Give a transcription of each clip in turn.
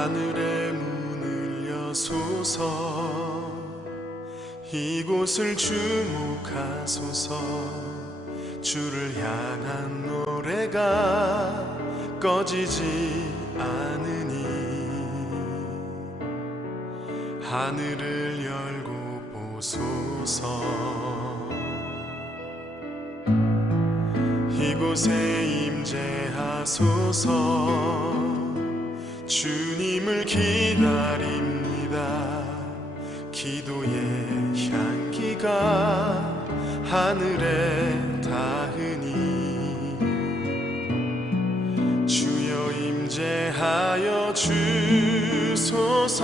하늘의 문을 여소서, 이곳을 주목하소서. 주를 향한 노래가 꺼지지 않으니 하늘을 열고 보소서. 이곳에 임재하소서. 주님을 기다립니다. 기도의 향기가 하늘에 닿으니 주여 임재하여 주소서.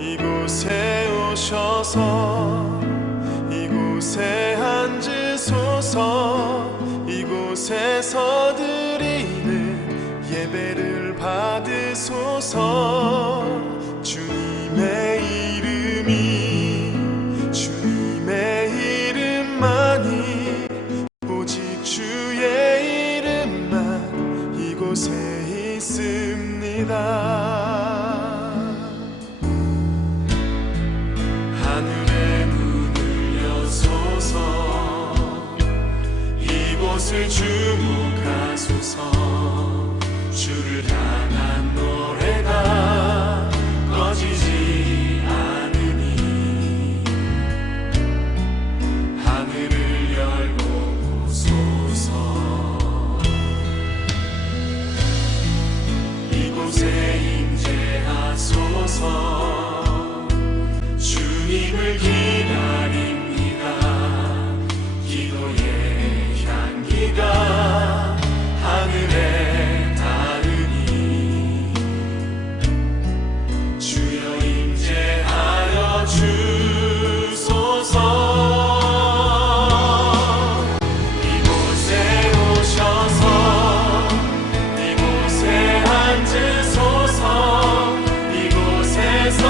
이곳에 오셔서 이곳에 앉으소서. 이곳에서 드리는 예배를 받으소서. 주님의 이름만이, 오직 주의 이름만 이곳에 있습니다. 하늘의 문을 여소서. 이곳을 주목하소서. 주를 향한 노래가 꺼지지 않으니 하늘을 열고 보소서. 이곳에 임재하소서. 주님을 기다립니다. 기도의 향기가 하늘에 닿으니 주여 임재하여 주소서. 이곳에 오셔서 이곳에 앉으소서. 이곳에서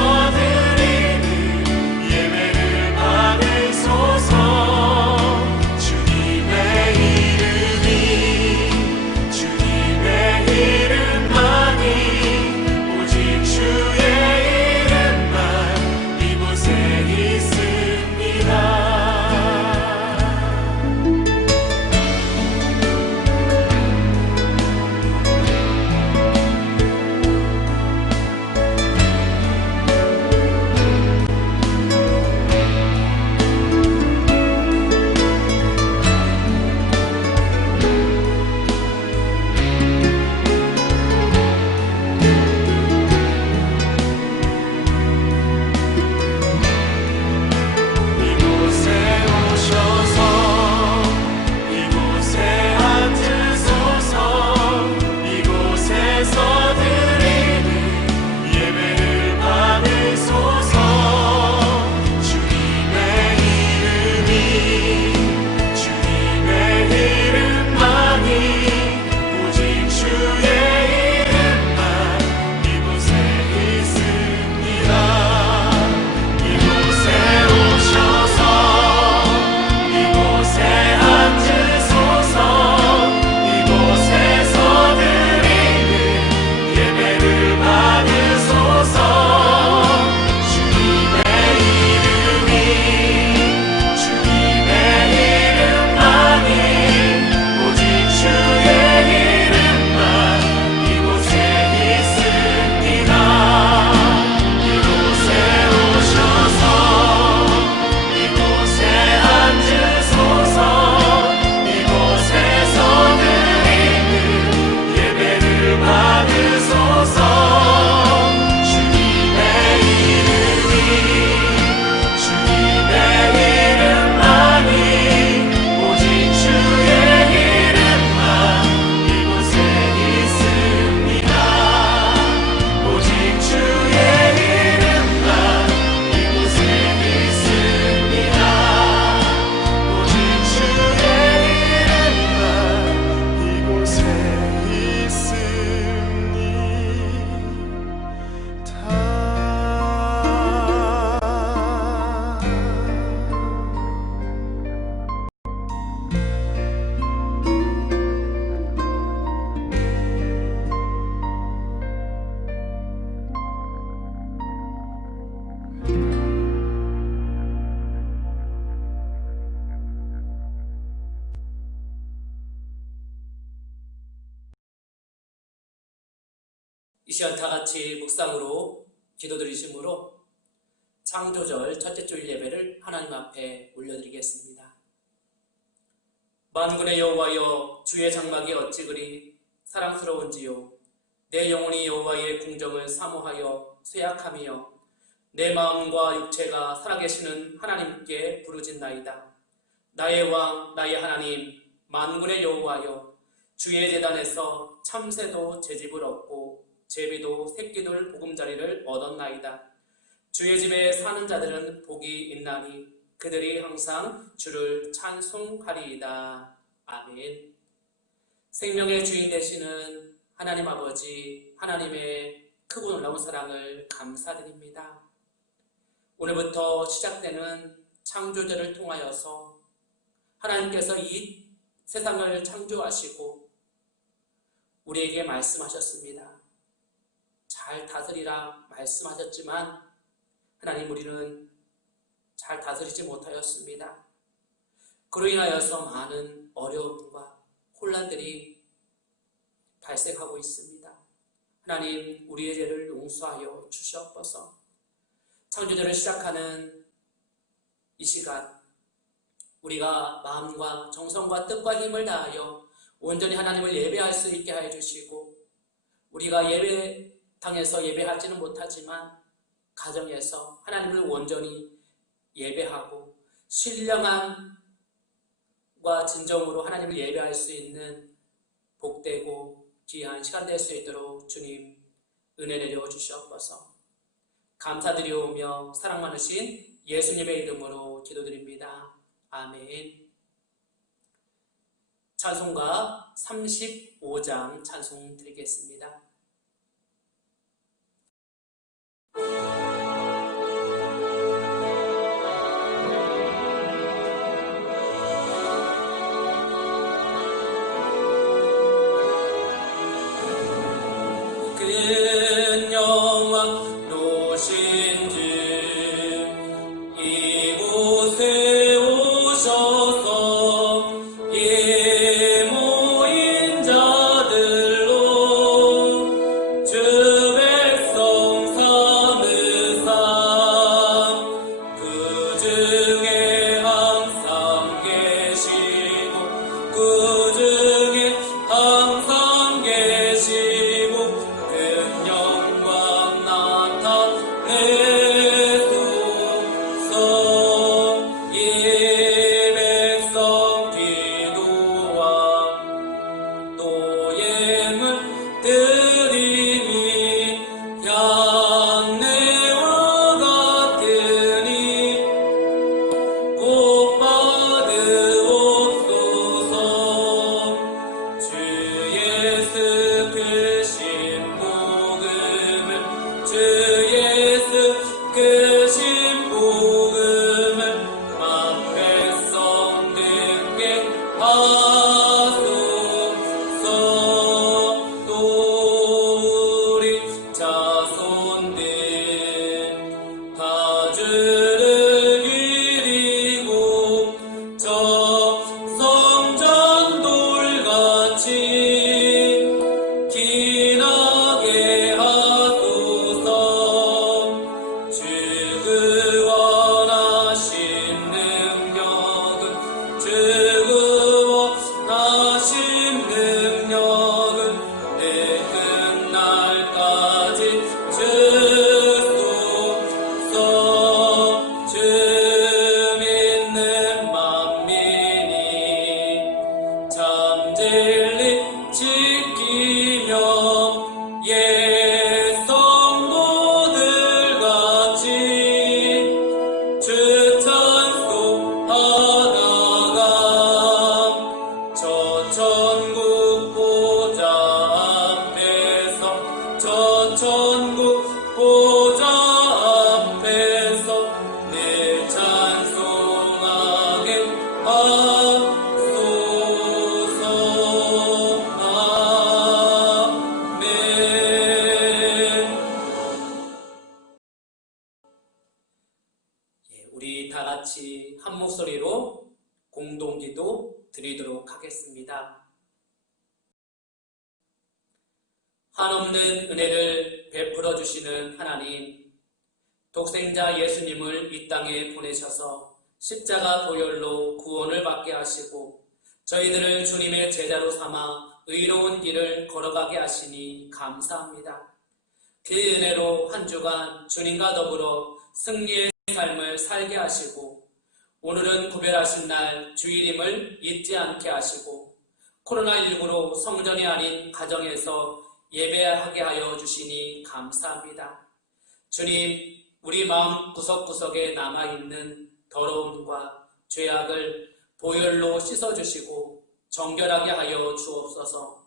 이 시간 다 같이 묵상으로 기도드리심으로 창조절 첫째 주일 예배를 하나님 앞에 올려드리겠습니다. 만군의 여호와여, 주의 장막이 어찌 그리 사랑스러운지요. 내 영혼이 여호와의 궁정을 사모하여 쇠약하며 내 마음과 육체가 살아계시는 하나님께 부르짖나이다. 나의 왕, 나의 하나님, 만군의 여호와여, 주의 제단에서 참새도 제집을 얻고 제비도 새끼들 보금자리를 얻었나이다. 주의 집에 사는 자들은 복이 있나니 그들이 항상 주를 찬송하리이다. 아멘. 생명의 주인 되시는 하나님 아버지, 하나님의 크고 놀라운 사랑을 감사드립니다. 오늘부터 시작되는 창조절을 통하여서 하나님께서 이 세상을 창조하시고 우리에게 말씀하셨습니다. 잘 다스리라 말씀하셨지만 하나님, 우리는 잘 다스리지 못하였습니다. 그로 인하여서 많은 어려움과 혼란들이 발생하고 있습니다. 하나님, 우리의 죄를 용서하여 주시옵소서. 창조절을 시작하는 이 시간, 우리가 마음과 정성과 뜻과 힘을 다하여 온전히 하나님을 예배할 수 있게 하여 주시고, 우리가 예배당에서 예배하지는 못하지만 가정에서 하나님을 온전히 예배하고 신령함과 진정으로 하나님을 예배할 수 있는 복되고 귀한 시간 될 수 있도록 주님 은혜 내려 주시옵소서. 감사드리오며 사랑 많으신 예수님의 이름으로 기도드립니다. 아멘. 찬송가 35장 찬송 드리겠습니다. 큰 영광 노신주 이곳에 오셔서 이 모인 자들로 주 백성 삼으사 그 중에 항상 계시고 그 중에 항상 계시고 큰 영광 나타내소서. 이 백성 기도와 노예물 드림이 향내와 같으니 곧 받으옵소서. 주 예수 크신 복음을 주 예수 크신 복음을 만 백성들께 하소서. 또 우리 자손들 다 주를 기리고 저 성전돌같이 기나게 하소서. 주 그 원하신 능력은 주 그 원하신 능력은 내 끝날까지 주소서. 주 믿는 만민이 참 진리 지키며 옛 성도들 같이 주 찬송하다가 저 천국 보좌 앞에서 저 천국 보좌 앞에서 내 찬송하게 하소서. 아멘. 우리 다 같이 한 목소리로 공동기도 드리도록 하겠습니다. 한없는 은혜를 베풀어 주시는 하나님, 독생자 예수님을 이 땅에 보내셔서 십자가 보혈로 구원을 받게 하시고 저희들을 주님의 제자로 삼아 의로운 길을 걸어가게 하시니 감사합니다. 그 은혜로 한 주간 주님과 더불어 승리의 삶을 살게 하시고 오늘은 구별하신 날 주일임을 잊지 않게 하시고 코로나19로 성전이 아닌 가정에서 예배하게 하여 주시니 감사합니다. 주님, 우리 마음 구석구석에 남아있는 더러움과 죄악을 보혈로 씻어주시고 정결하게 하여 주옵소서.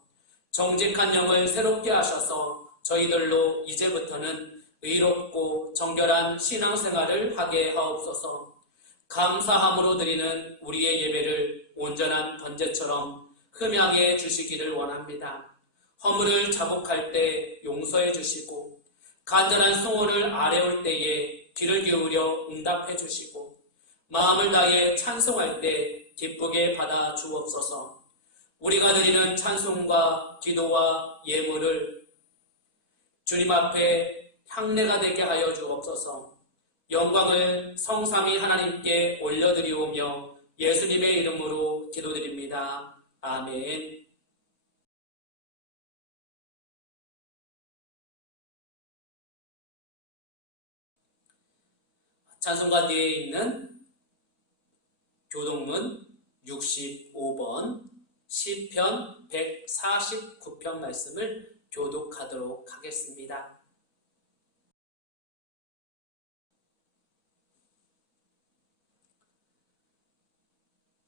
정직한 영을 새롭게 하셔서 저희들로 이제부터는 의롭고 정결한 신앙생활을 하게 하옵소서. 감사함으로 드리는 우리의 예배를 온전한 번제처럼 흠양해 주시기를 원합니다. 허물을 자복할 때 용서해 주시고 간절한 소원을 아뢰올 때에 귀를 기울여 응답해 주시고 마음을 다해 찬송할 때 기쁘게 받아 주옵소서. 우리가 드리는 찬송과 기도와 예물을 주님 앞에 향례가 되게 하여 주옵소서. 영광을 성삼위 하나님께 올려드리오며 예수님의 이름으로 기도드립니다. 아멘. 찬송가 뒤에 있는 교동문 65번 시편 149편 말씀을 교독하도록 하겠습니다.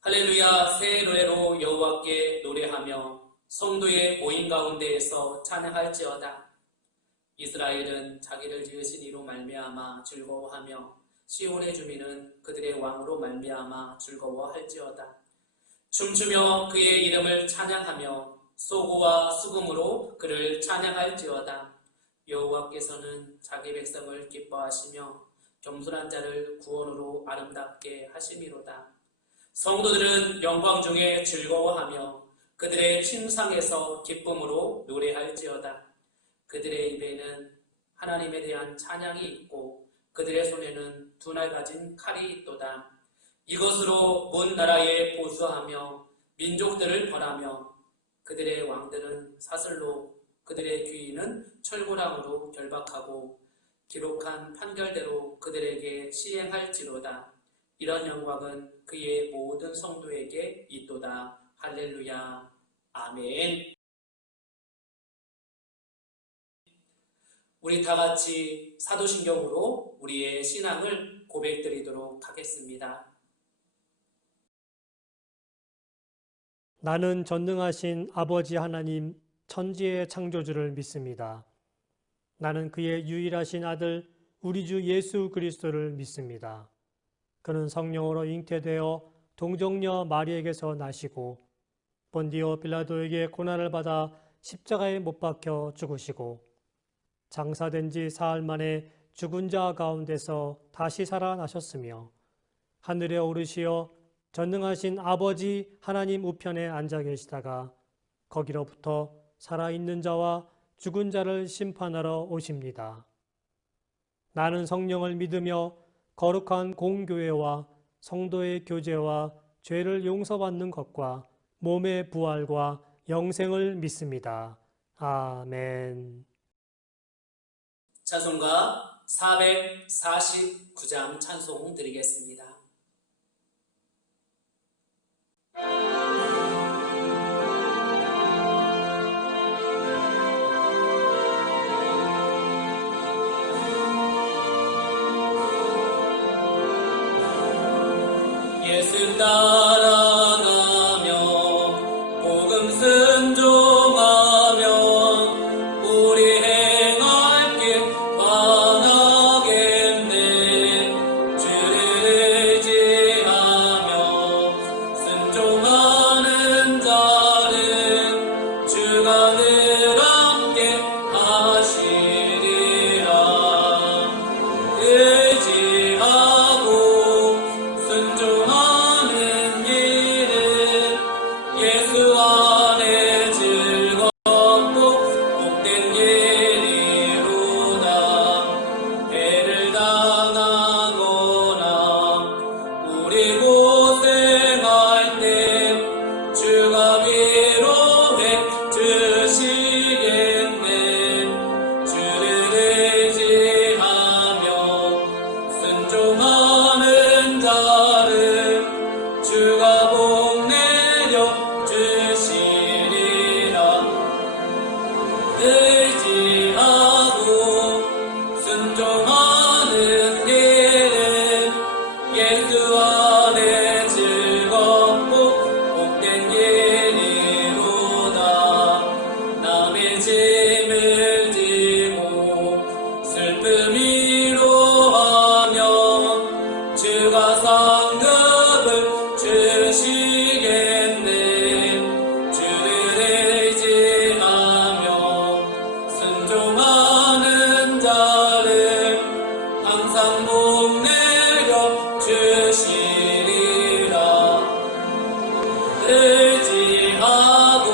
할렐루야. 새 노래로 여호와께 노래하며 성도의 모임 가운데에서 찬양할지어다. 이스라엘은 자기를 지으신 이로 말미암아 즐거워하며 시온의 주민은 그들의 왕으로 말미암아 즐거워할지어다. 춤추며 그의 이름을 찬양하며 소고와 수금으로 그를 찬양할지어다. 여호와께서는 자기 백성을 기뻐하시며 겸손한 자를 구원으로 아름답게 하심이로다. 성도들은 영광 중에 즐거워하며 그들의 침상에서 기쁨으로 노래할지어다. 그들의 입에는 하나님에 대한 찬양이 있고 그들의 손에는 두 날 가진 칼이 있도다. 이것으로 온 나라에 보수하며 민족들을 벌하며 그들의 왕들은 사슬로 그들의 귀인은 철고랑으로 결박하고 기록한 판결대로 그들에게 시행할지로다. 이런 영광은 그의 모든 성도에게 있도다. 할렐루야. 아멘. 우리 다 같이 사도신경으로 우리의 신앙을 고백드리도록 하겠습니다. 나는 전능하신 아버지 하나님 천지의 창조주를 믿습니다. 나는 그의 유일하신 아들 우리 주 예수 그리스도를 믿습니다. 그는 성령으로 잉태되어 동정녀 마리에게서 나시고 본디오 빌라도에게 고난을 받아 십자가에 못 박혀 죽으시고 장사된 지 사흘 만에 죽은 자 가운데서 다시 살아나셨으며 하늘에 오르시어 전능하신 아버지 하나님 우편에 앉아 계시다가 거기로부터 살아있는 자와 죽은 자를 심판하러 오십니다. 나는 성령을 믿으며 거룩한 공교회와 성도의 교제와 죄를 용서받는 것과 몸의 부활과 영생을 믿습니다. 아멘. 찬송가 449장 찬송 드리겠습니다. 예수 따라가며 복음 순종하며 우리 행할 길 반하겠네. 주를 의지하며 순종하는 자는 주가 늘 함께 하시리라. 의지하고 순종하는 의지하고 순종하는 길은 예수 안에 즐겁고 복된 길이로다. 남의 짐을 지고 슬픔 위로하며 주가 상급을 주시겠네. 주를 의지하며 순종하는 자를 항상 복내려 주시리라. 의지하고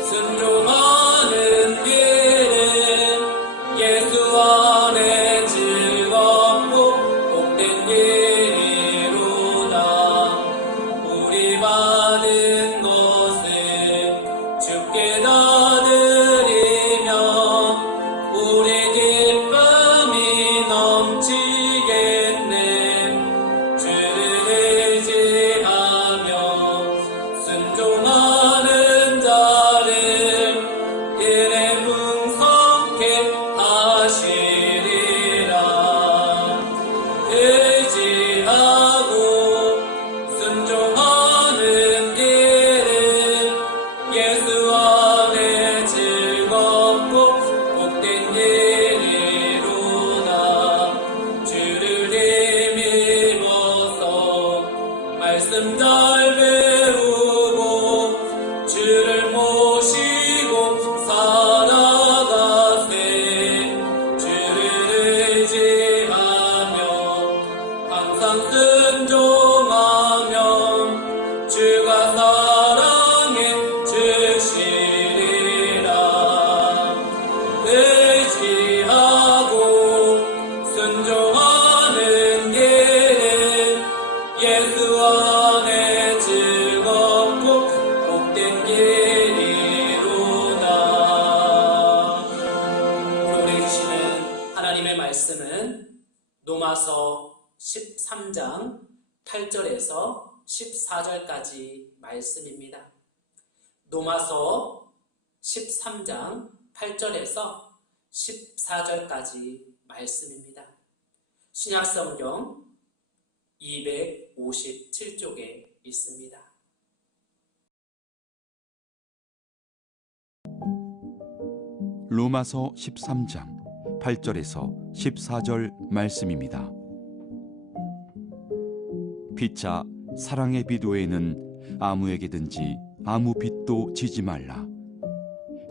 순종하는 길은 예수 안에 즐겁고 복된 길이로다. 우리 받은 것을 주께 다 드리면 우리 기쁨이 넘치겠네. 주를 의지하며 순종하는 자를 은혜 풍성케 하시리라. 의지하고 순종하는 길은 예수 안에 즐겁고 복된 길이로다. 주를 힘입어서 말씀 잘 배우고 주를 모시고 살아가세. 주를 의지하며 항상 순종하면 주가 사랑해 주시리라. 의지하고 순종하는 길은 예수 안에 즐겁고 복된 길이로다. 우리 주시는 하나님의 말씀은 로마서 13장 8절에서 14절까지 말씀입니다. 로마서 13장 8절에서 14절까지 말씀입니다. 신약성경 257쪽에 있습니다. 로마서 13장 8절에서 14절 말씀입니다. 피차 사랑의 빛 외에는 아무에게든지 아무 빛도 지지 말라.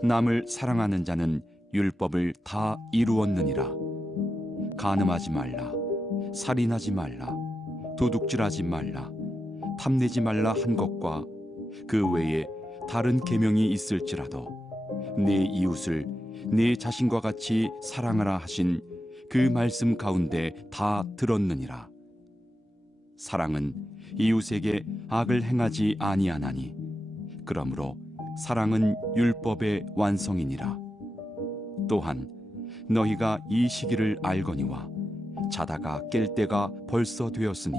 남을 사랑하는 자는 율법을 다 이루었느니라. 간음하지 말라, 살인하지 말라, 도둑질하지 말라, 탐내지 말라 한 것과 그 외에 다른 계명이 있을지라도 내 이웃을 내 자신과 같이 사랑하라 하신 그 말씀 가운데 다 들었느니라. 사랑은 이웃에게 악을 행하지 아니하나니 그러므로 사랑은 율법의 완성이니라. 또한 너희가 이 시기를 알거니와 자다가 깰 때가 벌써 되었으니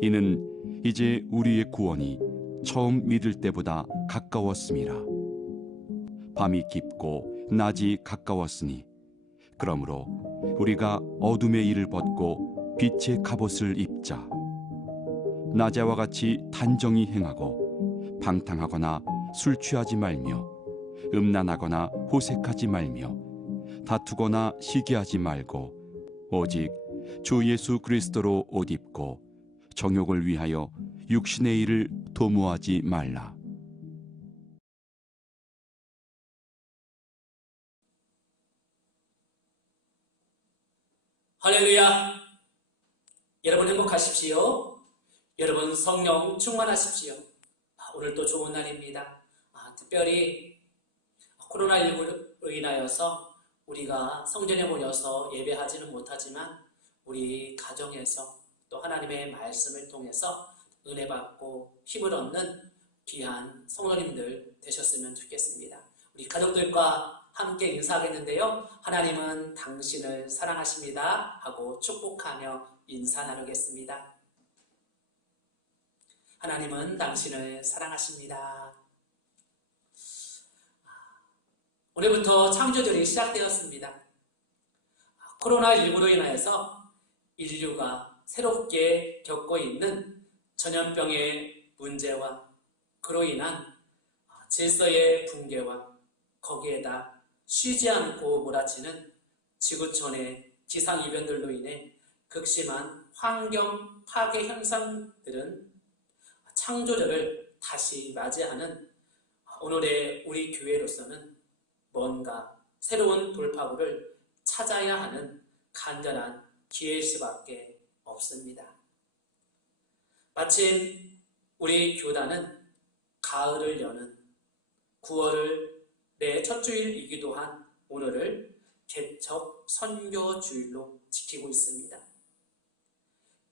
이는 이제 우리의 구원이 처음 믿을 때보다 가까웠음이라. 밤이 깊고 낮이 가까웠으니 그러므로 우리가 어둠의 일을 벗고 빛의 갑옷을 입자. 낮에와 같이 단정히 행하고 방탕하거나 술 취하지 말며 음란하거나 호색하지 말며 다투거나 시기하지 말고 오직 주 예수 그리스도로 옷 입고 정욕을 위하여 육신의 일을 도모하지 말라. 할렐루야. 여러분 행복하십시오. 여러분 성령 충만하십시오. 오늘도 좋은 날입니다. 특별히 코로나19로 인하여서 우리가 성전에 모여서 예배하지는 못하지만 우리 가정에서 또 하나님의 말씀을 통해서 은혜 받고 힘을 얻는 귀한 성도님들 되셨으면 좋겠습니다. 우리 가족들과 함께 인사하겠는데요. 하나님은 당신을 사랑하십니다 하고 축복하며 인사 나누겠습니다. 하나님은 당신을 사랑하십니다. 오늘부터 창조절이 시작되었습니다. 코로나19로 인하여서 인류가 새롭게 겪고 있는 전염병의 문제와 그로 인한 질서의 붕괴와 거기에다 쉬지 않고 몰아치는 지구촌의 기상이변들로 인해 극심한 환경 파괴 현상들은 창조절을 다시 맞이하는 오늘의 우리 교회로서는 뭔가 새로운 돌파구를 찾아야 하는 간절한 기회일 수밖에 없습니다. 마침 우리 교단은 가을을 여는 9월을 내 첫 주일이기도 한 오늘을 개척 선교주일로 지키고 있습니다.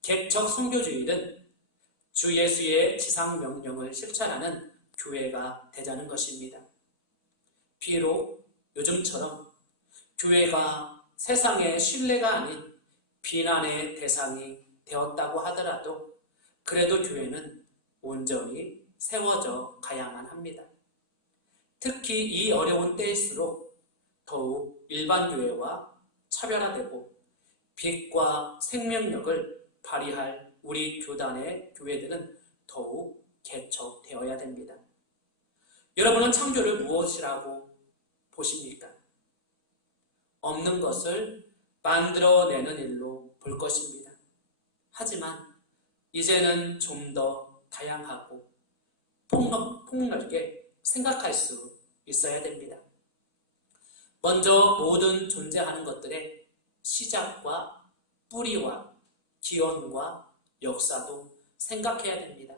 개척 선교주일은 주 예수의 지상명령을 실천하는 교회가 되자는 것입니다. 비록 요즘처럼 교회가 세상의 신뢰가 아닌 비난의 대상이 되었다고 하더라도 그래도 교회는 온전히 세워져 가야만 합니다. 특히 이 어려운 때일수록 더욱 일반 교회와 차별화되고 빛과 생명력을 발휘할 우리 교단의 교회들은 더욱 개척되어야 됩니다. 여러분은 창조를 무엇이라고 보십니까? 없는 것을 만들어내는 일로 볼 것입니다. 하지만 이제는 좀 더 다양하고 폭넓게 생각할 수 있어야 됩니다. 먼저 모든 존재하는 것들의 시작과 뿌리와 기원과 역사도 생각해야 됩니다.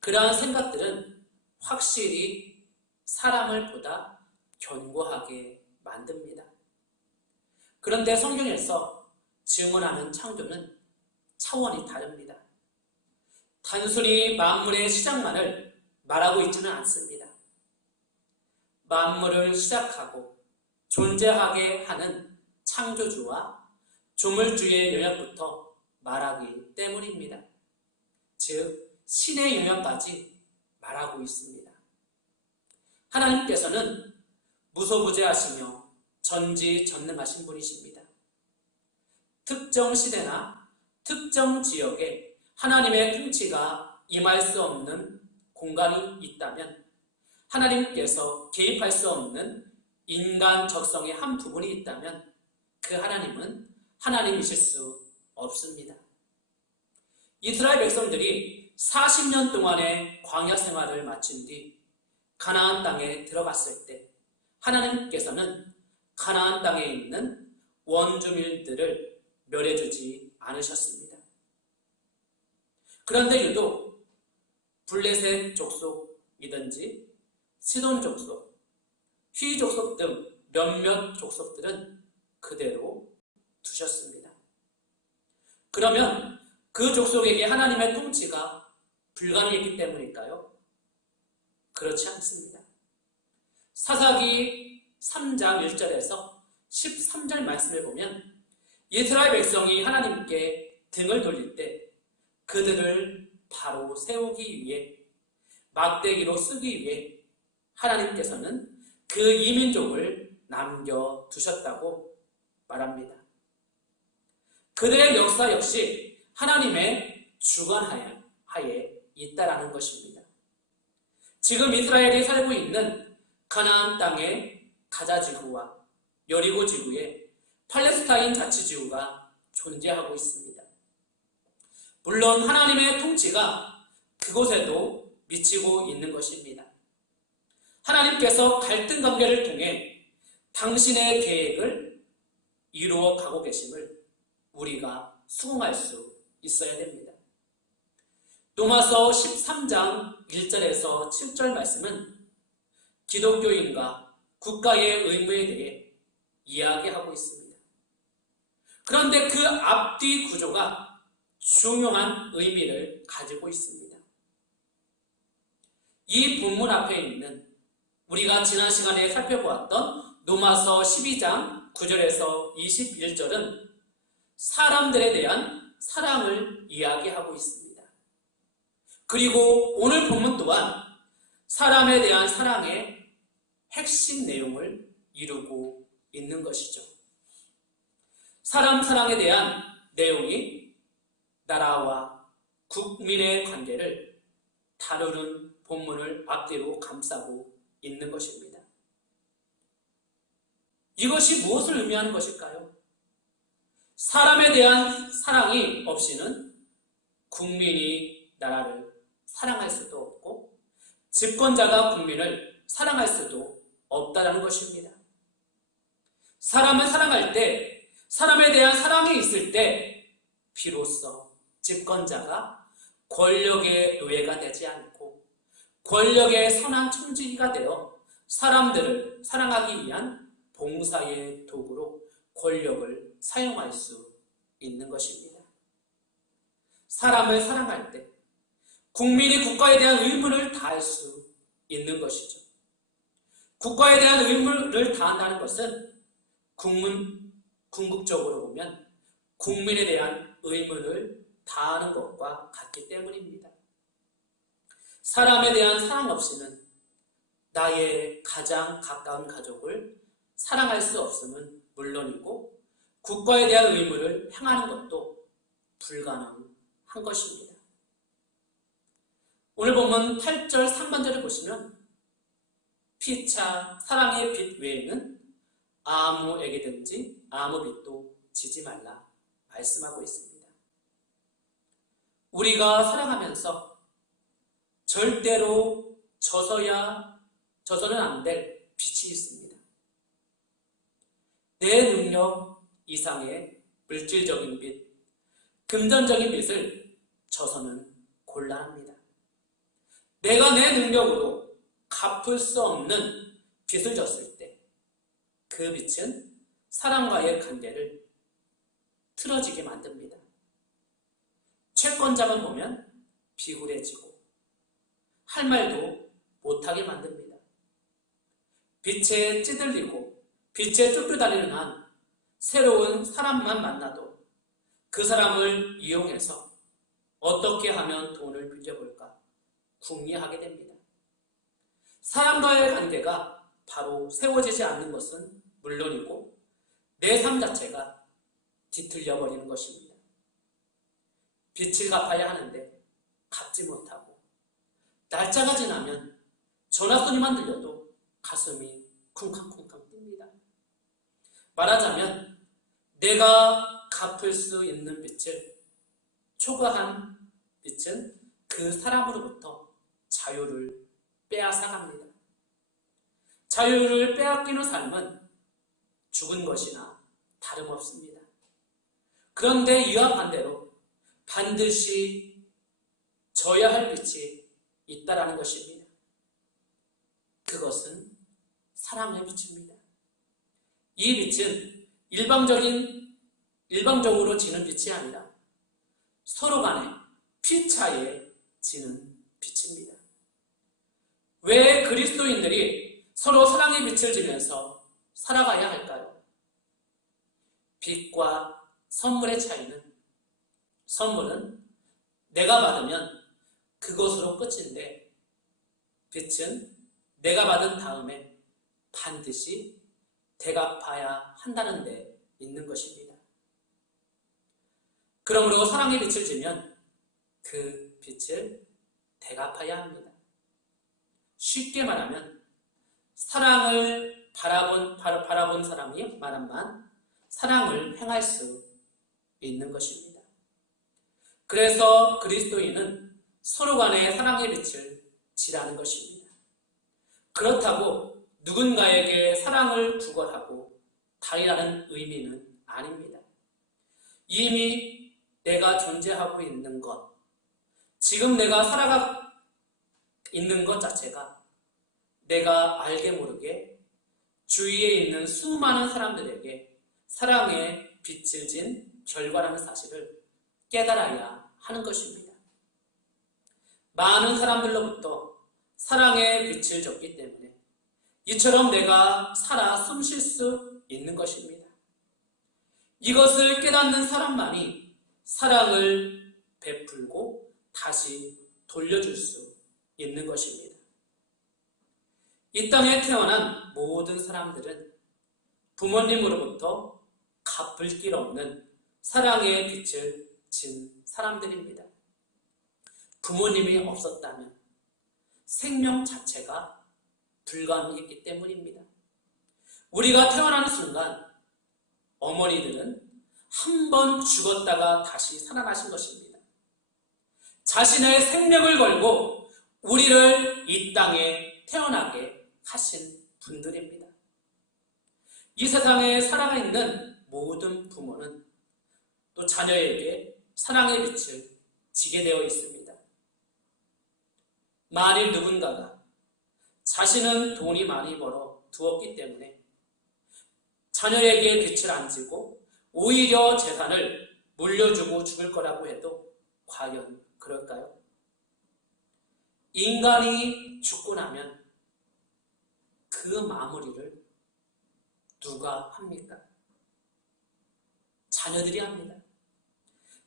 그러한 생각들은 확실히 사람을 보다 견고하게 만듭니다. 그런데 성경에서 증언하는 창조는 차원이 다릅니다. 단순히 만물의 시작만을 말하고 있지는 않습니다. 만물을 시작하고 존재하게 하는 창조주와 조물주의 영역부터 말하기 때문입니다. 즉 신의 영역까지 말하고 있습니다. 하나님께서는 무소부재하시며 전지전능하신 분이십니다. 특정 시대나 특정 지역에 하나님의 통치가 임할 수 없는 공간이 있다면 하나님께서 개입할 수 없는 인간 적성의 한 부분이 있다면 그 하나님은 하나님이실 수 없습니다. 이스라엘 백성들이 40년 동안의 광야 생활을 마친 뒤 가나안 땅에 들어갔을 때 하나님께서는 가나안 땅에 있는 원주민들을 멸해주지 않으셨습니다. 그런데 유독 블레셋 족속이든지 시돈 족속, 휘 족속 등 몇몇 족속들은 그대로 두셨습니다. 그러면 그 족속에게 하나님의 통치가 불가능했기 때문일까요? 그렇지 않습니다. 사사기 3장 1절에서 13절 말씀을 보면 이스라엘 백성이 하나님께 등을 돌릴 때 그들을 바로 세우기 위해 막대기로 쓰기 위해 하나님께서는 그 이민족을 남겨두셨다고 말합니다. 그들의 역사 역시 하나님의 주관하에 있다라는 것입니다. 지금 이스라엘이 살고 있는 가나안 땅의 가자 지구와 여리고 지구에 팔레스타인 자치지구가 존재하고 있습니다. 물론 하나님의 통치가 그곳에도 미치고 있는 것입니다. 하나님께서 갈등 관계를 통해 당신의 계획을 이루어 가고 계심을 우리가 수긍할 수 있어야 됩니다. 로마서 13장 1절에서 7절 말씀은 기독교인과 국가의 의무에 대해 이야기하고 있습니다. 그런데 그 앞뒤 구조가 중요한 의미를 가지고 있습니다. 이 본문 앞에 있는 우리가 지난 시간에 살펴보았던 로마서 12장 9절에서 21절은 사람들에 대한 사랑을 이야기하고 있습니다. 그리고 오늘 본문 또한 사람에 대한 사랑의 핵심 내용을 이루고 있는 것이죠. 사람 사랑에 대한 내용이 나라와 국민의 관계를 다루는 본문을 앞뒤로 감싸고 있는 것입니다. 이것이 무엇을 의미하는 것일까요? 사람에 대한 사랑이 없이는 국민이 나라를 사랑할 수도 없고 집권자가 국민을 사랑할 수도 없다는 것입니다. 사람을 사랑할 때, 사람에 대한 사랑이 있을 때 비로소 집권자가 권력의 노예가 되지 않고 권력의 선한 청지기가 되어 사람들을 사랑하기 위한 봉사의 도구로 권력을 사용할 수 있는 것입니다. 사람을 사랑할 때 국민이 국가에 대한 의무를 다할 수 있는 것이죠. 국가에 대한 의무를 다한다는 것은 궁극적으로 보면 국민에 대한 의무를 다하는 것과 같기 때문입니다. 사람에 대한 사랑 없이는 나의 가장 가까운 가족을 사랑할 수 없음은 물론이고 국가에 대한 의무를 행하는 것도 불가능한 것입니다. 오늘 본문 8절 3번절을 보시면 피차 사랑의 빚 외에는 아무에게든지 아무 빚도 지지 말라 말씀하고 있습니다. 우리가 사랑하면서 절대로 져서는 안 될 빚이 있습니다. 내 능력 이상의 물질적인 빚, 금전적인 빚을 져서는 곤란합니다. 내가 내 능력으로 갚을 수 없는 빚을 졌을 때 그 빚은 사람과의 관계를 틀어지게 만듭니다. 채권자만 보면 비굴해지고 할 말도 못하게 만듭니다. 빛에 찌들리고 빛에 쫓겨다니는 한 새로운 사람만 만나도 그 사람을 이용해서 어떻게 하면 돈을 빌려볼까 궁리하게 됩니다. 사람과의 관계가 바로 세워지지 않는 것은 물론이고 내 삶 자체가 뒤틀려버리는 것입니다. 빚을 갚아야 하는데 갚지 못하고 날짜가 지나면 전화소리만 들려도 가슴이 쿵쾅쿵쾅 뜁니다. 말하자면 내가 갚을 수 있는 빚을 초과한 빚은 그 사람으로부터 자유를 빼앗아갑니다. 자유를 빼앗기는 삶은 죽은 것이나 다름없습니다. 그런데 이와 반대로 반드시 져야 할 빚이 있다라는 것입니다. 그것은 사랑의 빚입니다. 이 빚은 일방적으로 지는 빚이 아니라 서로 간에 피차에 지는 빚입니다. 왜 그리스도인들이 서로 사랑의 빚을 지면서 살아가야 할까요? 빚과 선물의 차이는 선물은 내가 받으면 그것으로 끝인데 빚은 내가 받은 다음에 반드시 대갚아야 한다는 데 있는 것입니다. 그러므로 사랑의 빚을 지면 그 빚을 대갚아야 합니다. 쉽게 말하면 사랑을 바라본 사람이 말한만 사랑을 행할 수 있는 것입니다. 그래서 그리스도인은 서로 간의 사랑의 빛을 지라는 것입니다. 그렇다고 누군가에게 사랑을 구걸하고 다니라는 의미는 아닙니다. 이미 내가 존재하고 있는 것, 지금 내가 살아가고 있는 것 자체가 내가 알게 모르게 주위에 있는 수많은 사람들에게 사랑의 빛을 진 결과라는 사실을 깨달아야 하는 것입니다. 많은 사람들로부터 사랑의 빛을 줬기 때문에 이처럼 내가 살아 숨쉴 수 있는 것입니다. 이것을 깨닫는 사람만이 사랑을 베풀고 다시 돌려줄 수 있는 것입니다. 이 땅에 태어난 모든 사람들은 부모님으로부터 갚을 길 없는 사랑의 빛을 진 사람들입니다. 부모님이 없었다면 생명 자체가 불가능했기 때문입니다. 우리가 태어나는 순간 어머니들은 한 번 죽었다가 다시 살아나신 것입니다. 자신의 생명을 걸고 우리를 이 땅에 태어나게 하신 분들입니다. 이 세상에 살아있는 모든 부모는 또 자녀에게 사랑의 빛을 지게 되어 있습니다. 만일 누군가가 자신은 돈이 많이 벌어 두었기 때문에 자녀에게 빛을 안 지고 오히려 재산을 물려주고 죽을 거라고 해도 과연 그럴까요? 인간이 죽고 나면 그 마무리를 누가 합니까? 자녀들이 합니다.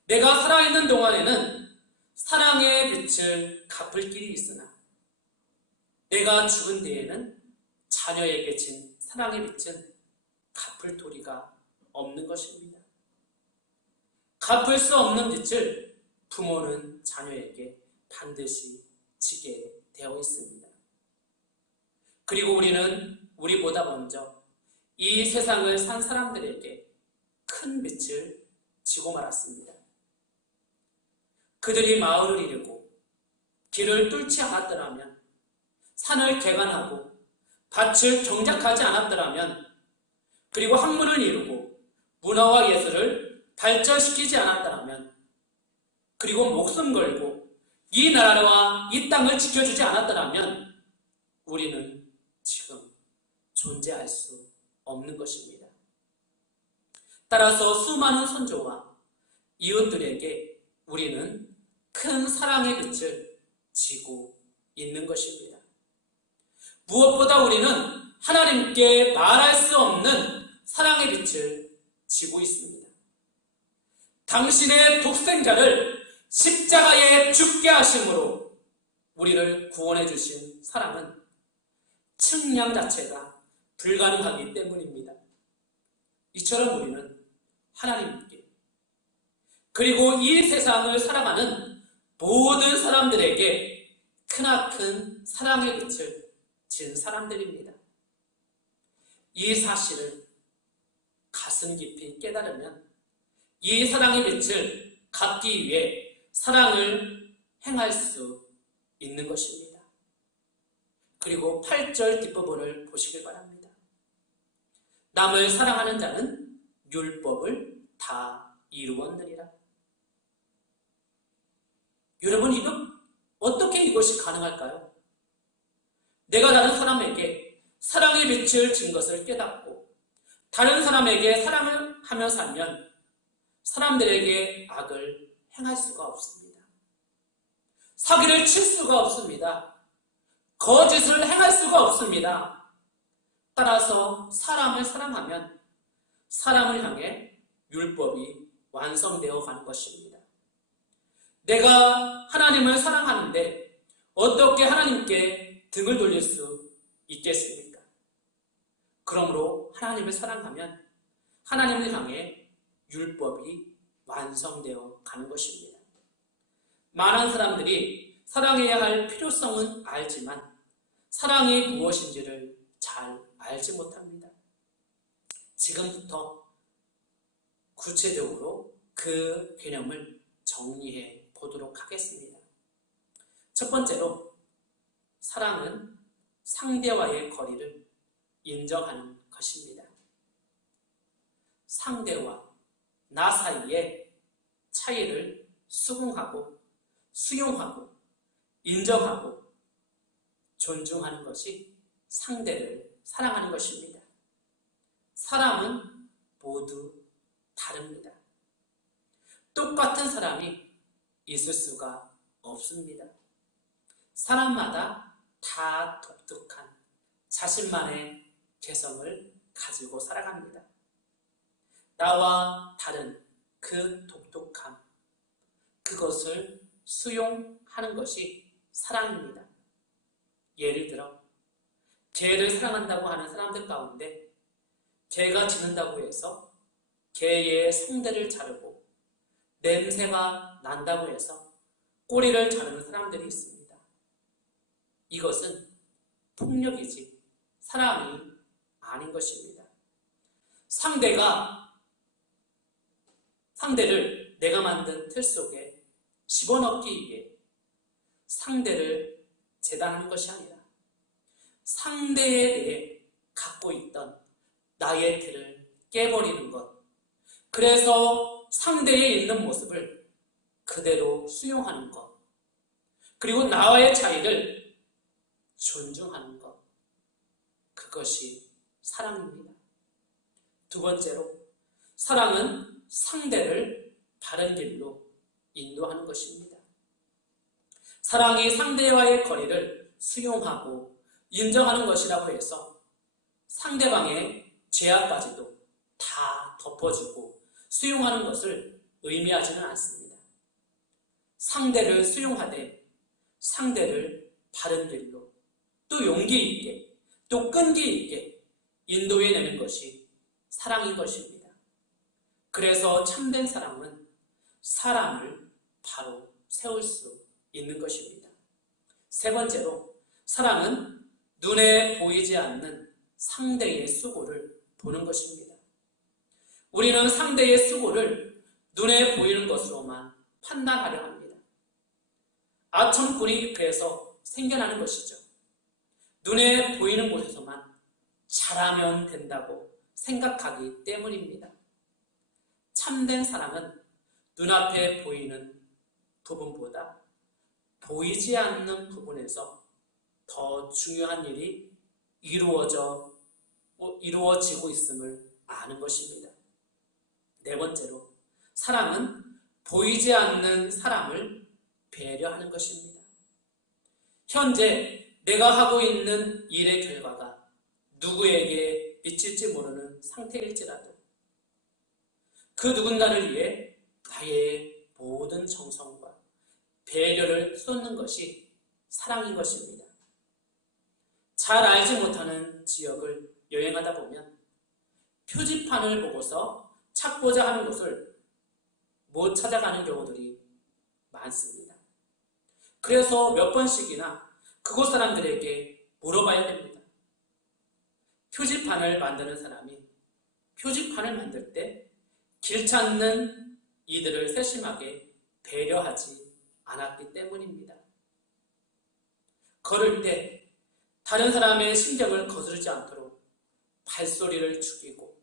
내가 살아있는 동안에는 사랑의 빛을 갚을 길이 있으나 내가 죽은 뒤에는 자녀에게 진 사랑의 빛은 갚을 도리가 없는 것입니다. 갚을 수 없는 빛을 부모는 자녀에게 반드시 지게 되어 있습니다. 그리고 우리는 우리보다 먼저 이 세상을 산 사람들에게 큰 빛을 지고 말았습니다. 그들이 마을을 이루고 길을 뚫지 않았더라면, 산을 개간하고 밭을 경작하지 않았더라면, 그리고 학문을 이루고 문화와 예술을 발전시키지 않았더라면, 그리고 목숨 걸고 이 나라와 이 땅을 지켜주지 않았더라면 우리는 지금 존재할 수 없는 것입니다. 따라서 수많은 선조와 이웃들에게 우리는 큰 사랑의 빛을 지고 있는 것입니다. 무엇보다 우리는 하나님께 말할 수 없는 사랑의 빛을 지고 있습니다. 당신의 독생자를 십자가에 죽게 하심으로 우리를 구원해 주신 사랑은 측량 자체가 불가능하기 때문입니다. 이처럼 우리는 하나님께, 그리고 이 세상을 살아가는 모든 사람들에게 크나큰 사랑의 빛을 진 사람들입니다. 이 사실을 가슴 깊이 깨달으면 이 사랑의 빛을 갚기 위해 사랑을 행할 수 있는 것입니다. 그리고 8절 뒷부분을 보시길 바랍니다. 남을 사랑하는 자는 율법을 다 이루었느니라. 여러분, 어떻게 이것이 가능할까요? 내가 다른 사람에게 사랑의 빛을 진 것을 깨닫고 다른 사람에게 사랑을 하며 살면 사람들에게 악을 행할 수가 없습니다. 사기를 칠 수가 없습니다. 거짓을 행할 수가 없습니다. 따라서 사람을 사랑하면 사람을 향해 율법이 완성되어 가는 것입니다. 내가 하나님을 사랑하는데 어떻게 하나님께 등을 돌릴 수 있겠습니까? 그러므로 하나님을 사랑하면 하나님을 향해 율법이 완성되어 가는 것입니다. 많은 사람들이 사랑해야 할 필요성은 알지만 사랑이 무엇인지를 잘 알지 못합니다. 지금부터 구체적으로 그 개념을 정리해 보도록 하겠습니다. 첫 번째로, 사랑은 상대와의 거리를 인정하는 것입니다. 상대와 나 사이의 차이를 수긍하고 수용하고 인정하고 존중하는 것이 상대를 사랑하는 것입니다. 사람은 모두 다릅니다. 똑같은 사람이 있을 수가 없습니다. 사람마다 다 독특한 자신만의 개성을 가지고 살아갑니다. 나와 다른 그 독특함, 그것을 수용하는 것이 사랑입니다. 예를 들어 개를 사랑한다고 하는 사람들 가운데 개가 짖는다고 해서 개의 성대를 자르고 냄새가 난다고 해서 꼬리를 자르는 사람들이 있습니다. 이것은 폭력이지 사랑이 아닌 것입니다. 상대를 내가 만든 틀 속에 집어넣기 위해 상대를 재단하는 것이 아니라 상대에 대해 갖고 있던 나의 틀을 깨버리는 것, 그래서 상대에 있는 모습을 그대로 수용하는 것, 그리고 나와의 차이를 존중하는 것, 그것이 사랑입니다. 두 번째로, 사랑은 상대를 바른 길로 인도하는 것입니다. 사랑이 상대와의 거리를 수용하고 인정하는 것이라고 해서 상대방의 죄악까지도 다 덮어주고 수용하는 것을 의미하지는 않습니다. 상대를 수용하되 상대를 바른 길로 또 용기 있게 또 끈기 있게 인도해내는 것이 사랑인 것입니다. 그래서 참된 사랑은 사람을 바로 세울 수 있는 것입니다. 세 번째로, 사랑은 눈에 보이지 않는 상대의 수고를 보는 것입니다. 우리는 상대의 수고를 눈에 보이는 것으로만 판단하려 합니다. 아첨꾼이 그래서 생겨나는 것이죠. 눈에 보이는 곳에서만 잘하면 된다고 생각하기 때문입니다. 참된 사랑은 눈앞에 보이는 부분보다 보이지 않는 부분에서 더 중요한 일이 이루어지고 있음을 아는 것입니다. 네 번째로, 사랑은 보이지 않는 사람을 배려하는 것입니다. 현재 내가 하고 있는 일의 결과가 누구에게 미칠지 모르는 상태일지라도 그 누군가를 위해 나의 모든 정성과 배려를 쏟는 것이 사랑인 것입니다. 잘 알지 못하는 지역을 여행하다 보면 표지판을 보고서 찾고자 하는 곳을 못 찾아가는 경우들이 많습니다. 그래서 몇 번씩이나 그곳 사람들에게 물어봐야 됩니다. 표지판을 만드는 사람이 표지판을 만들 때 길 찾는 이들을 세심하게 배려하지 않았기 때문입니다. 걸을 때 다른 사람의 신경을 거스르지 않도록 발소리를 죽이고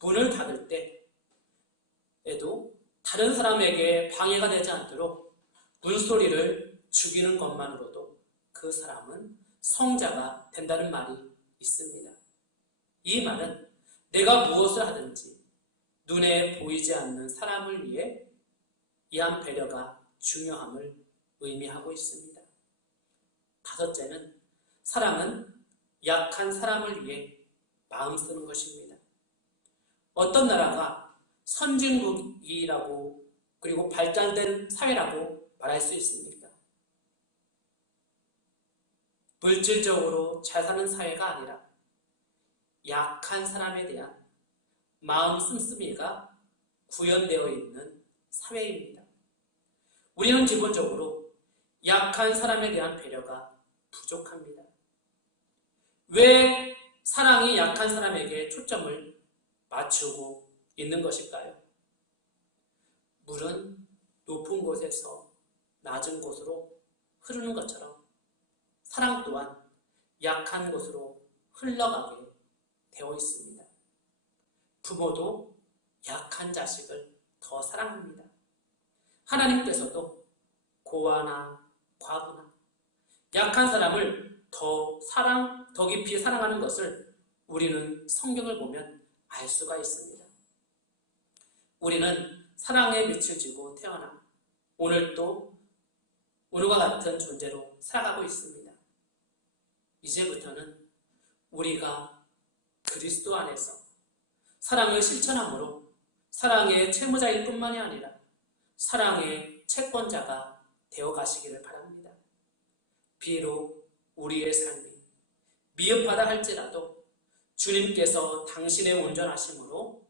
문을 닫을 때에도 다른 사람에게 방해가 되지 않도록 문소리를 죽이는 것만으로도 그 사람은 성자가 된다는 말이 있습니다. 이 말은 내가 무엇을 하든지 눈에 보이지 않는 사람을 위해 이한 배려가 중요함을 의미하고 있습니다. 다섯째는, 사랑은 약한 사람을 위해 마음 쓰는 것입니다. 어떤 나라가 선진국이라고 그리고 발달된 사회라고 말할 수 있습니까? 물질적으로 잘 사는 사회가 아니라 약한 사람에 대한 마음 씀씀이가 구현되어 있는 사회입니다. 우리는 기본적으로 약한 사람에 대한 배려가 부족합니다. 왜 사랑이 약한 사람에게 초점을 맞추고 있는 것일까요? 물은 높은 곳에서 낮은 곳으로 흐르는 것처럼 사랑 또한 약한 곳으로 흘러가게 되어 있습니다. 부모도 약한 자식을 더 사랑합니다. 하나님께서도 고아나 과부나 약한 사람을 더 깊이 사랑하는 것을 우리는 성경을 보면 알 수가 있습니다. 우리는 사랑에 밑을 지고 태어나 오늘도 오늘과 같은 존재로 살아가고 있습니다. 이제부터는 우리가 그리스도 안에서 사랑을 실천함으로 사랑의 채무자일 뿐만이 아니라 사랑의 채권자가 되어 가시기를 바랍니다. 비록 우리의 삶이 미흡하다 할지라도 주님께서 당신의 온전하심으로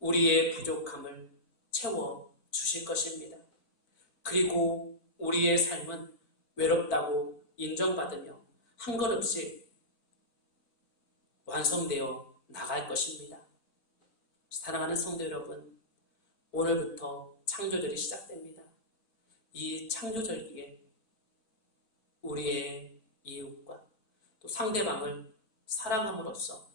우리의 부족함을 채워 주실 것입니다. 그리고 우리의 삶은 외롭다고 인정받으며 한 걸음씩 완성되어 나갈 것입니다. 사랑하는 성도 여러분, 오늘부터 창조절이 시작됩니다. 이 창조절기에 우리의 이웃과 또 상대방을 사랑함으로써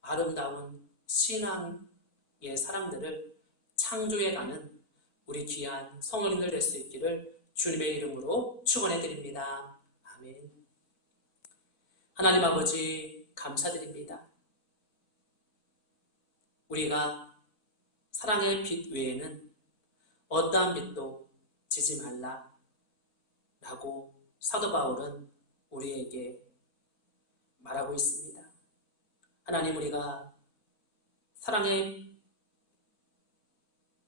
아름다운 신앙의 사람들을 창조해가는 우리 귀한 성도님들 될 수 있기를 주님의 이름으로 축원해 드립니다. 아멘. 하나님 아버지 감사드립니다. 우리가 사랑의 빛 외에는 어떠한 빛도 지지 말라 라고 사도 바울은 우리에게 말하고 있습니다. 하나님, 우리가 사랑의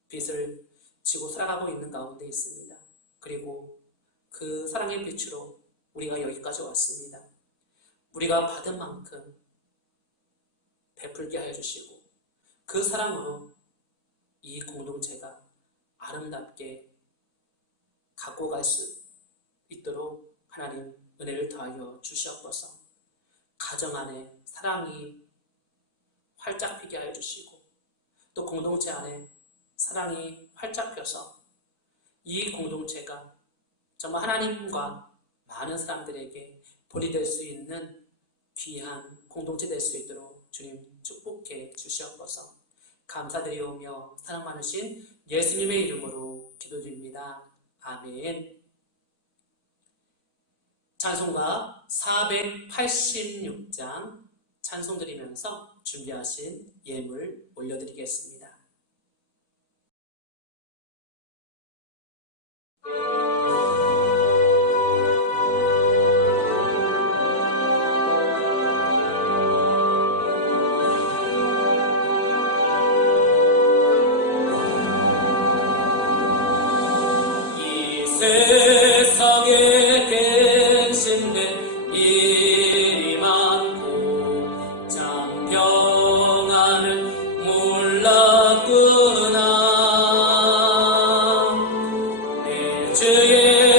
빛을 지고 살아가고 있는 가운데 있습니다. 그리고 그 사랑의 빛으로 우리가 여기까지 왔습니다. 우리가 받은 만큼 베풀게 하여 주시고 그 사랑으로 이 공동체가 아름답게 갖고 갈 수 있도록 하나님 은혜를 더하여 주시옵소서. 가정 안에 사랑이 활짝 피게 하여 주시고 또 공동체 안에 사랑이 활짝 펴서 이 공동체가 정말 하나님과 많은 사람들에게 본이 될 수 있는 귀한 공동체 될 수 있도록 주님 축복해 주시옵소서. 감사드리오며 사랑 많으신 예수님의 이름으로 기도드립니다. 아멘. 찬송가 486장 찬송 드리면서 준비하신 예물 올려드리겠습니다. 이 세상에 갱신된 일이 많고 참 평안을 몰랐구나. 내 주의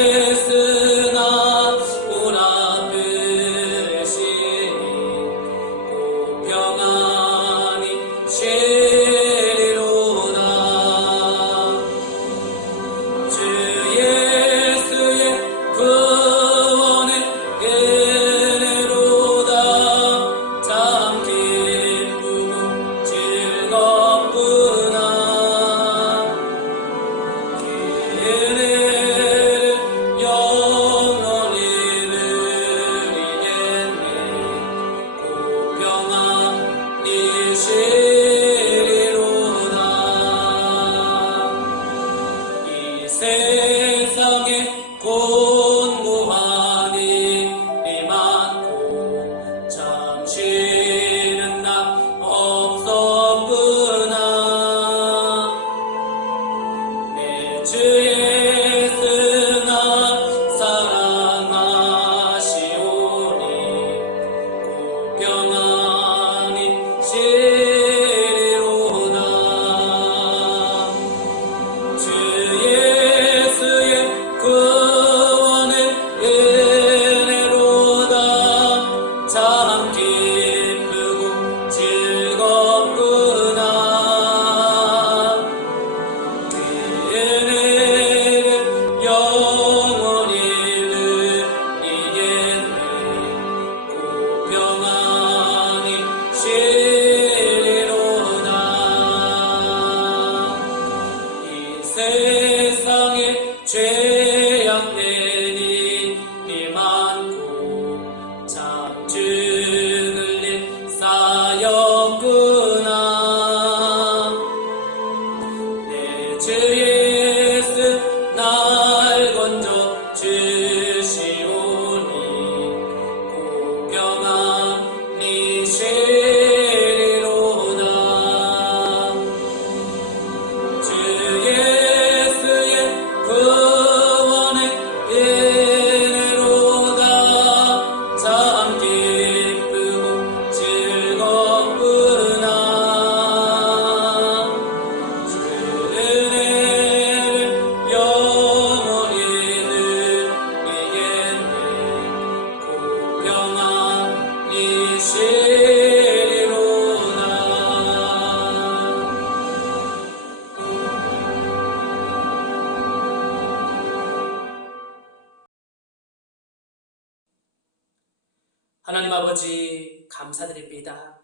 하나님 아버지 감사드립니다.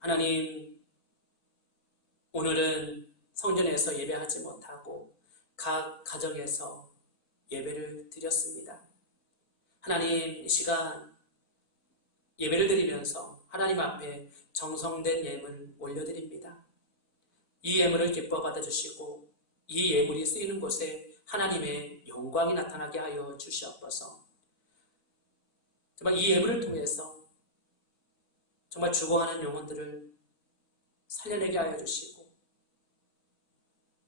하나님, 오늘은 성전에서 예배하지 못하고 각 가정에서 예배를 드렸습니다. 하나님, 이 시간 예배를 드리면서 하나님 앞에 정성된 예물 올려드립니다. 이 예물을 기뻐 받아주시고 이 예물이 쓰이는 곳에 하나님의 영광이 나타나게 하여 주시옵소서. 정말 이 예물을 통해서 정말 죽어가는 영혼들을 살려내게 하여 주시고,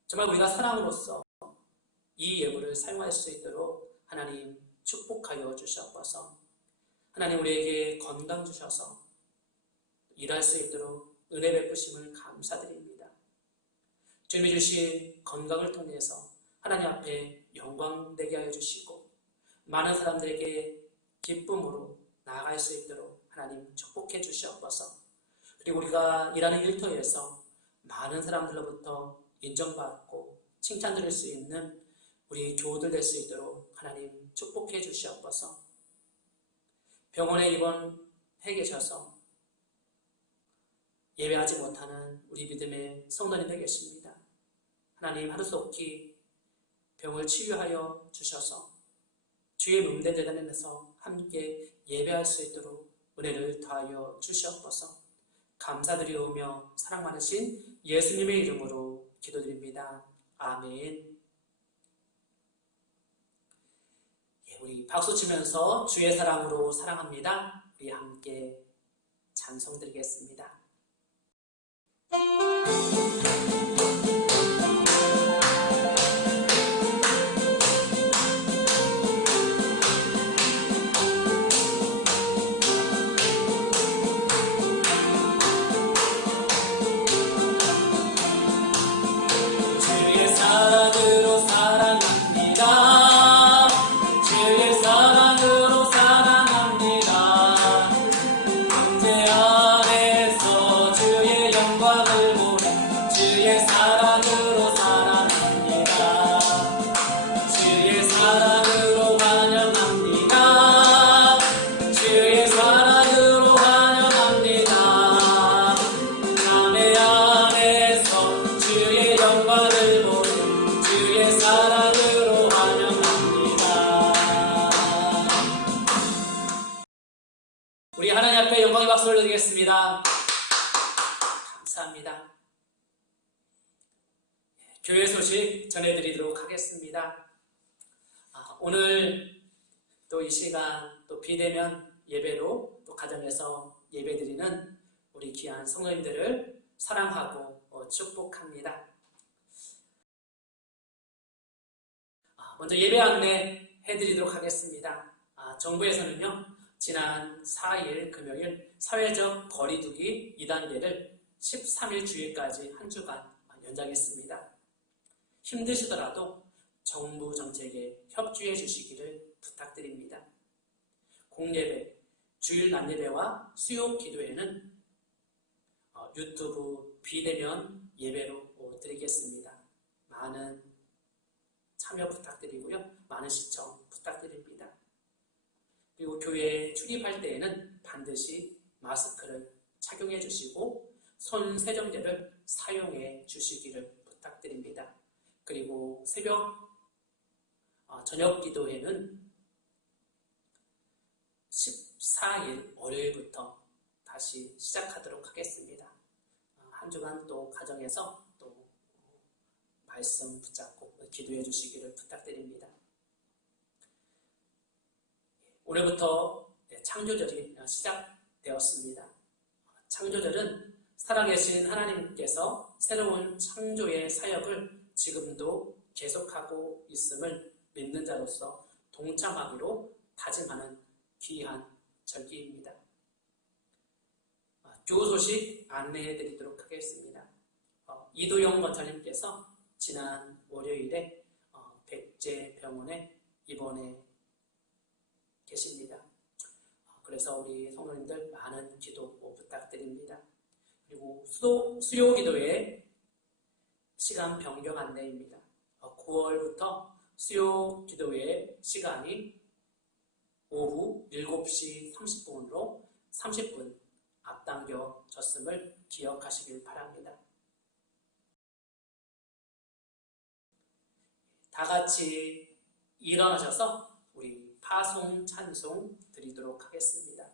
정말 우리가 사랑으로서 이 예물을 사용할 수 있도록 하나님 축복하여 주시옵소서. 하나님, 우리에게 건강 주셔서 일할 수 있도록 은혜 베푸심을 감사드립니다. 주님이 주신 건강을 통해서 하나님 앞에 영광 되게 하여 주시고 많은 사람들에게 기쁨으로 나아갈 수 있도록 하나님 축복해 주시옵소서. 그리고 우리가 일하는 일터에서 많은 사람들로부터 인정받고 칭찬드릴 수 있는 우리 교우들 될 수 있도록 하나님 축복해 주시옵소서. 병원에 입원해 계셔서 예배하지 못하는 우리 믿음의 성도님들 계십니다. 하나님, 하루속히 병을 치유하여 주셔서 주의 문대대단에서 함께 예배할 수 있도록 은혜를 더하여 주시옵소서. 감사드리오며 사랑 많으신 예수님의 이름으로 기도드립니다. 아멘. 우리 박수 치면서 주의 사랑으로 사랑합니다. 우리 함께 찬송 드리겠습니다. 주의 사랑으로 사랑합니다. 주의 사랑으로 사랑합니다. 형제 안에서 주의 영광을 보는 주의 사랑으로 사랑합니다. 주의 사랑으로 환영합니다. 주의 사랑으로 환영합니다. 자매 안에서 주의 영광을 보는 주의 사랑으로 환영합니다. 우리 하나님 앞에 영광의 박수 올려드리겠습니다. 감사합니다. 교회 소식 전해드리도록 하겠습니다. 오늘 또 이 시간 또 비대면 예배로 또 가정에서 예배드리는 우리 귀한 성도님들을 사랑하고 축복합니다. 먼저 예배 안내 해드리도록 하겠습니다. 정부에서는요, 지난 4일 금요일 사회적 거리두기 2단계를 13일 주일까지 한 주간 연장했습니다. 힘드시더라도 정부 정책에 협조해 주시기를 부탁드립니다. 공예배, 주일 낮예배와 수요 기도회는 유튜브 비대면 예배로 드리겠습니다. 많은 참여 부탁드리고요. 많은 시청 부탁드립니다. 그리고 교회에 출입할 때에는 반드시 마스크를 착용해 주시고 손 세정제를 사용해 주시기를 부탁드립니다. 그리고 저녁 기도회는 14일 월요일부터 다시 시작하도록 하겠습니다. 한 주간 또 가정에서 또 말씀 붙잡고 기도해 주시기를 부탁드립니다. 올해부터 창조절이 시작되었습니다. 창조절은 살아계신 하나님께서 새로운 창조의 사역을 지금도 계속하고 있음을 믿는 자로서 동참하기로 다짐하는 귀한 절기입니다. 교우 소식 안내해 드리도록 하겠습니다. 이도영 권사님께서 지난 월요일에 백제병원에 입원해 계십니다. 그래서 우리 성도님들 많은 기도 부탁드립니다. 그리고 수요 기도회 시간 변경 안내입니다. 9월부터 수요 기도회 시간이 오후 7시 30분으로 30분 앞당겨졌음을 기억하시길 바랍니다. 다 같이 일어나셔서 우리 파송 찬송 드리도록 하겠습니다.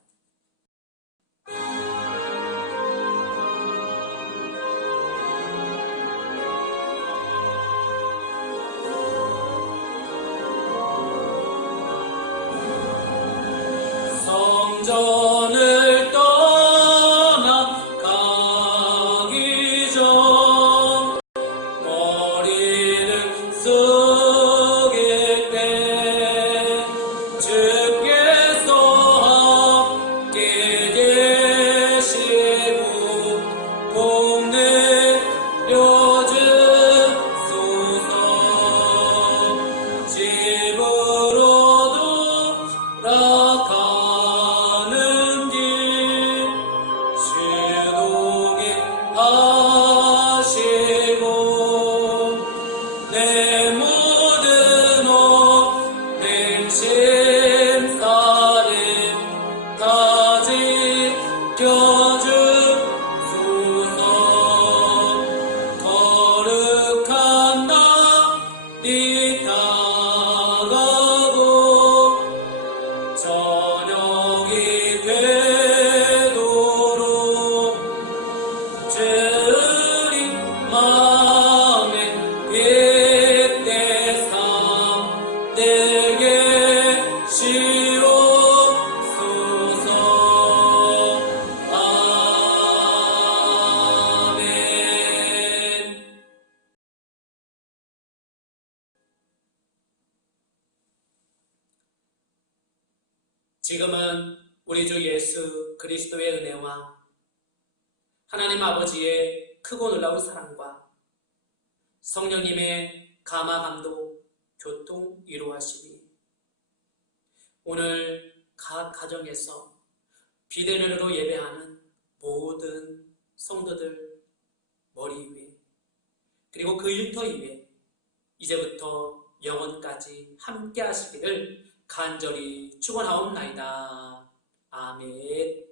성전을 떠나 가기 전 머리를 숙일 때 주께서 함께 계시고 복 내려주소서. 집으로 돌아가는 길 주독이 하시고 내 모든 오랜 심사를 다 지켜주소서. 거룩한 날이 다가고 저녁이 되도록 주님 마음에 빗대사 내게 시옵소서. 아멘. 지금은 우리 주 예수 그리스도의 은혜와 하나님 아버지의 크고 놀라운 사랑과 성령님의 감화 감독 교통 위로하심이 오늘 각 가정에서 비대면으로 예배하는 모든 성도들 머리 위에 그리고 그 일터 위에 이제부터 영원까지 함께 하시기를 간절히 축원하옵나이다. 아멘.